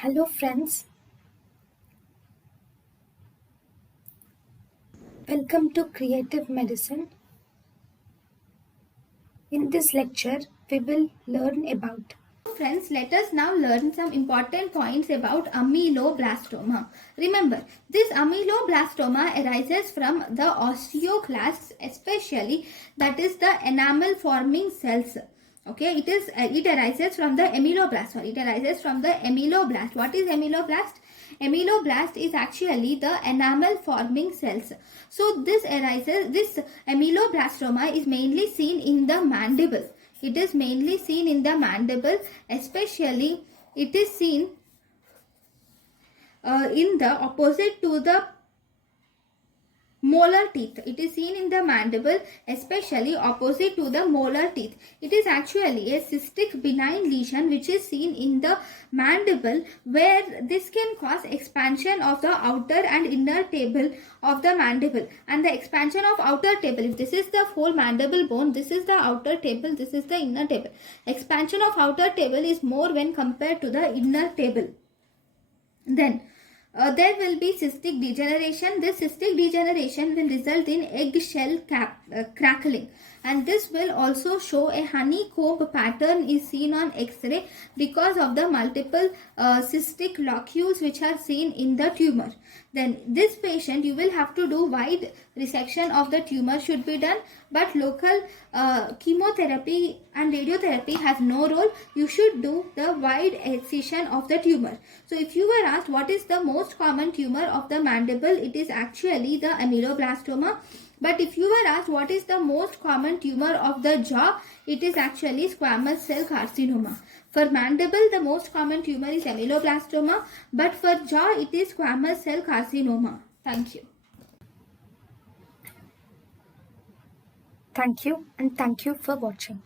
Hello friends, welcome to Creative Medicine. In this lecture, we will learn about. Friends, let us now learn some important points about ameloblastoma. Remember, this ameloblastoma arises from the osteoclasts, especially that is the enamel forming cells. Okay, it arises from the ameloblast. It arises from the ameloblast. What is ameloblast? Ameloblast is actually the enamel forming cells. So this ameloblastoma is mainly seen in the mandible. It is mainly seen in the mandible, especially it is seen in the opposite to the molar teeth. It is seen in the mandible, especially opposite to the molar teeth. It is actually a cystic benign lesion which is seen in the mandible, where this can cause expansion of the outer and inner table of the mandible. And the expansion of outer table, if this is the whole mandible bone, this is the outer table, this is the inner table. Expansion of outer table is more when compared to the inner table. Then there will be cystic degeneration. This cystic degeneration will result in eggshell crackling, and this will also show a honeycomb pattern is seen on X-ray because of the multiple cystic locules which are seen in the tumor. Then this patient, you will have to do wide resection of the tumor should be done, but local chemotherapy and radiotherapy has no role. You should do the wide excision of the tumor. So if you were asked what is the most common tumor of the mandible, it is actually the ameloblastoma. But if you were asked what is the most common tumor of the jaw, it is actually squamous cell carcinoma. For mandible, the most common tumor is ameloblastoma, but for jaw, it is squamous cell carcinoma. Thank you. Thank you and thank you for watching.